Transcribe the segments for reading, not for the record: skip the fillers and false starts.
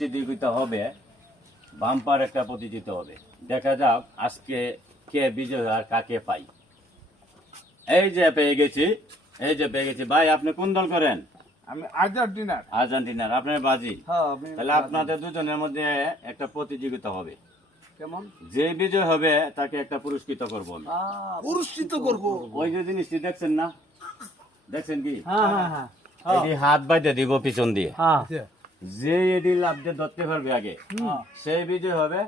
প্রতিযোগিতা হবে, বাম্পার একটা প্রতিযোগিতা হবে। দেখা যাক আজকে কে বিজয় আর কাকে পাই। এই যে পেয়ে গেছি, ভাই আপনি কোন দল করেন? আমি আর্জেন্টিনার। আর্জেন্টিনার। আপনার বাজি? হ্যাঁ, তাহলে আপনাদের দুজনের মধ্যে একটা প্রতিযোগিতা হবে। কেমন? যে বিজয় হবে তাকে একটা পুরস্কৃত করবো আমি। পুরস্কৃত করব। ওই যে জিনিসটি দেখছেন না, দেখছেন কি? হ্যাঁ হ্যাঁ হ্যাঁ। এটি হাত বাইতে দিব পিছন দিয়ে। হ্যাঁ। যে এটি লাভ দিয়ে ধরতে পারবে আগে, সেই বিজয় হবে,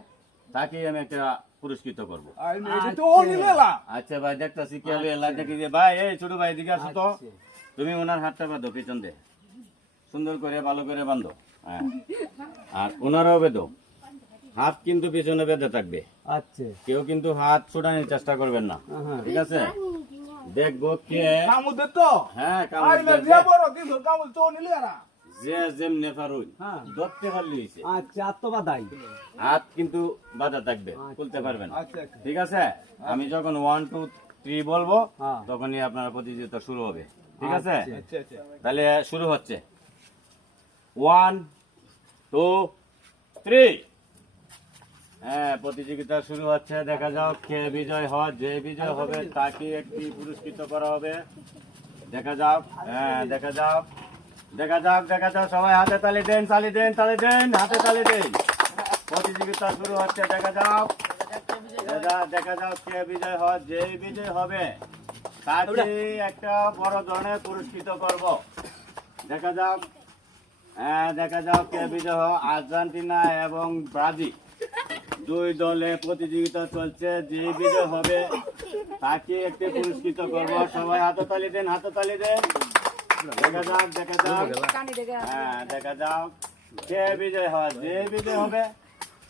তাকে আমি একটা পুরস্কৃত করবো। এটা তো ও নিলেলা। আচ্ছা ভাই, দেখতেছি কি হবে। এলা দেখি যে ভাই, এই ছোট ভাই দিকে আসো তো। তুমি ওনার হাতটা বাঁধো পিছন দিয়ে, সুন্দর করে ভালো করে বাঁধো। হ্যাঁ, আর ওনারাও বেঁধো। হাত কিন্তু পিছনে বেঁধে থাকবে। আচ্ছা। কেউ কিন্তু হাত ছোটানোর চেষ্টা করবেন না, ঠিক আছে? দেখবো কে কামুদে তো। হ্যাঁ আই না যে বড় কিন্তু কামুদ তো নিলেলা। যে যেমনে পারুই ধরতে পারলি হইছে। আচ্ছা, আত্মবাদাই। হাত কিন্তু বাধা থাকবে, খুলতে পারবেন। আচ্ছা। ঠিক আছে? আমি যখন 1 2 3 বলবো হ্যাঁ। তখনই আপনার প্রতিযোগিতা শুরু হবে। ঠিক আছে? আচ্ছা আচ্ছা। তাহলে শুরু হচ্ছে। 1 2 3। হ্যাঁ, প্রতিযোগিতা শুরু হচ্ছে। দেখা যাক কে বিজয় হয়। যে বিজয় হবে তাকে একটি পুরস্কৃত করা হবে। দেখা যাক। হ্যাঁ, দেখা যাক। সবাই হাতে তালি দেন, হাতে তালি দেন। প্রতিযোগিতা শুরু হচ্ছে। দেখা যাক কে বিজয় হয়। যে বিজয় হবে তাকে একটা বড় ধরনের পুরস্কৃত করব। দেখা যাক। হ্যাঁ, দেখা যাক কে বিজয় হয়। আর্জেন্টিনা এবং ব্রাজিল দুই দলে প্রতিযোগিতা চলছে। যে বিজয় হবে তাকে একটি পুরস্কৃত করব। সবাই হাতে তালি দেন। দেখা যাক। হ্যাঁ, দেখা যাক কে বিজয় হয়। যে বিজয় হবে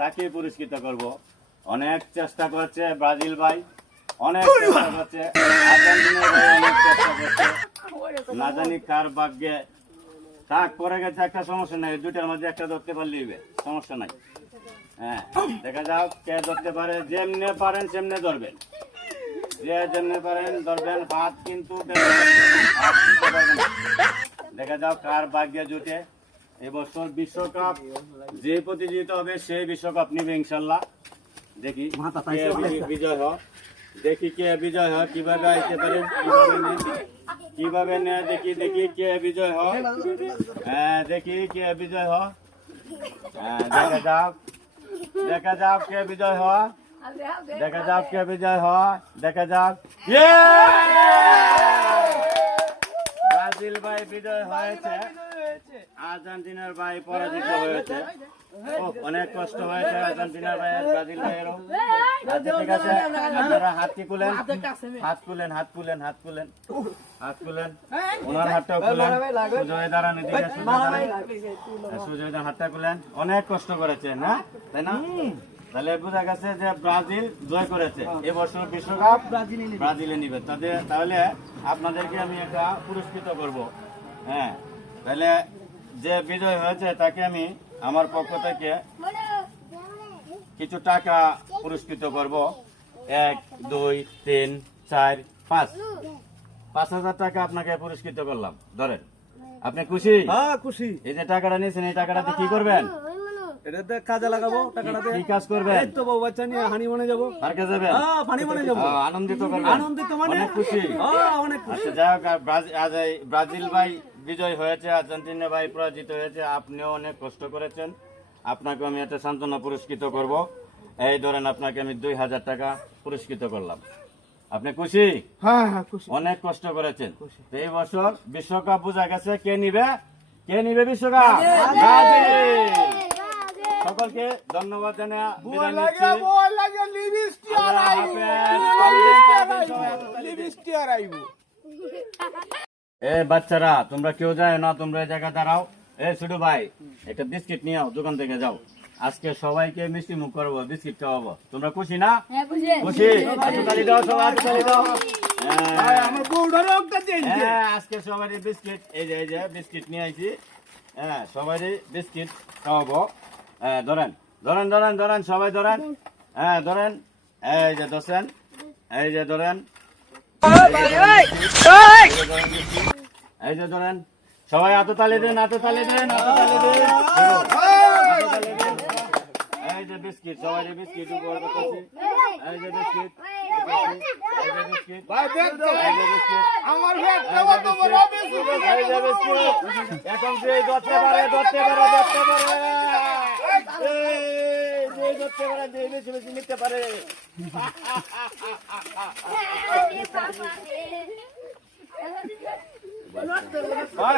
তাকে পুরস্কৃত করব। অনেক চেষ্টা করছে ব্রাজিল ভাই, অনেক চেষ্টা করছে। আর্জেন্টিনা ভাই অনেক চেষ্টা করছে। না জানি কার ভাগ্যে কাক পরে গেছে। একটা সমস্যা নাই, দুটার মধ্যে একটা ধরতে পারলেই হবে, সমস্যা নাই। হ্যাঁ, দেখা যাক কে ধরতে পারে। যেমনে পারেন সেমনে ধরবেন, যেমনে পারেন ধরবেন। হাত কিন্তু দেখা যাক কার ভাগ্যে জুটে। এবছর বিশ্বকাপ যে প্রতিযোগিতা হবে সেই বিশ্বকাপ নিবে ইনশাল্লাহ। দেখি কে বিজয় হয়, কিভাবে আইতে পারে, কিভাবে নেয়। দেখি কে বিজয় হয়। হ্যাঁ, দেখি কে বিজয় হয়। হ্যাঁ, দেখা যাক কে বিজয় হয়। দেখা যাক। ব্রাজিল ভাই বিজয় হয়েছে, আর্জেন্টিনার ভাই পরাজিত হয়েছে। অনেক কষ্ট হয়েছে আর্জেন্টিনার ভাই, ব্রাজিল ভাইয়েরও। আচ্ছা, ঠিক আছে, আপনারা হাত খুলেন। ওনার হাতটাও খুলেন। সুজয় দাঁড়ান এদিকে, সুজয় দাঁড়ান, হাতটা খুলেন। অনেক কষ্ট করেছে না, তাই না? তাহলে বোঝা গেছে যে ব্রাজিল জয় করেছে। এবছর বিশ্বকাপ ব্রাজিলে নিবে। তাহলে আপনাদেরকে আমি একটা পুরস্কৃত করব। হ্যাঁ, তাহলে যে বিজয় হয়েছে তাকে আমি আমার পক্ষ থেকে কিছু টাকা পুরস্কৃত করব। 1 2 3 4 5 5,000 টাকা আপনাকে পুরস্কৃত করলাম। ধরেন, আপনি খুশি? হ্যাঁ, খুশি। এই যে টাকাটা নিয়েছেন, এই টাকাটাতে কি করবেন? এটাতে কাজে লাগাবো। টাকাটা কি কাজ করবেন? এই তো বউ বাচ্চা নিয়ে হানিমুনে যাব। পার্কে যাবেন? হ্যাঁ, হানিমুনে যাব। আনন্দিত করবেন? আনন্দিত মানে অনেক খুশি। হ্যাঁ, অনেক খুশি। আচ্ছা, যাই হোক, আজ এই ব্রাজিল ভাই বিজয় হয়েছে, আর্জেন্টিনা ভাই পরাজিত হয়েছে। আপনিও অনেক কষ্ট করেছেন, আপনাকে আমি একটা সান্ত্বনা পুরস্কৃত করব। এই ধরেন, আপনাকে আমি 2,000 টাকা পুরস্কৃত করলাম। আপনি খুশি? হ্যাঁ হ্যাঁ, খুশি। অনেক কষ্ট করেছেন। তো এই বছর বিশ্বকাপ বোঝা গেছে কে নিবে বিশ্বকাপ? ব্রাজিল। সকলকে ধন্যবাদ জানিয়ে বিদায় নিচ্ছি। বাচ্চারা, তোমরা কেউ যায় না, তোমরা এই জায়গায় দাঁড়াও। ছোট ভাই, একটা বিস্কিট নিয়ে দোকান থেকে যাও। আজকে সবাইকে মিষ্টি মুখ করবো, বিস্কিট খাওয়াবো। তোমরা খুশি না? খুশি? হাততালি দাও, সবাই হাততালি দাও। হ্যাঁ, আজকে সবাই বিস্কিট, এই যে বিস্কিট নিয়ে আইছি। হ্যাঁ, সবাই বিস্কিট খাওয়াবো। হ্যাঁ, ধরেন, সবাই ধরেন। হ্যাঁ, ধরেন। এই যে ধরেন, এই যে ধরেন। সবাই হাততালি দেন। বিস্কিট সবাই বিস্কিট উপর করতেছি এই যে বিস্কিট এই যে বিস্কিট ভাই দেখ তো, এই যে বিস্কিট আমার ব্যাগটা কত বড় বেশি এই যে বিস্কিট এখন যে ধরতে পারে এই যে ধরতে পারে যে বেশি বেশি নিতে পারে ভাই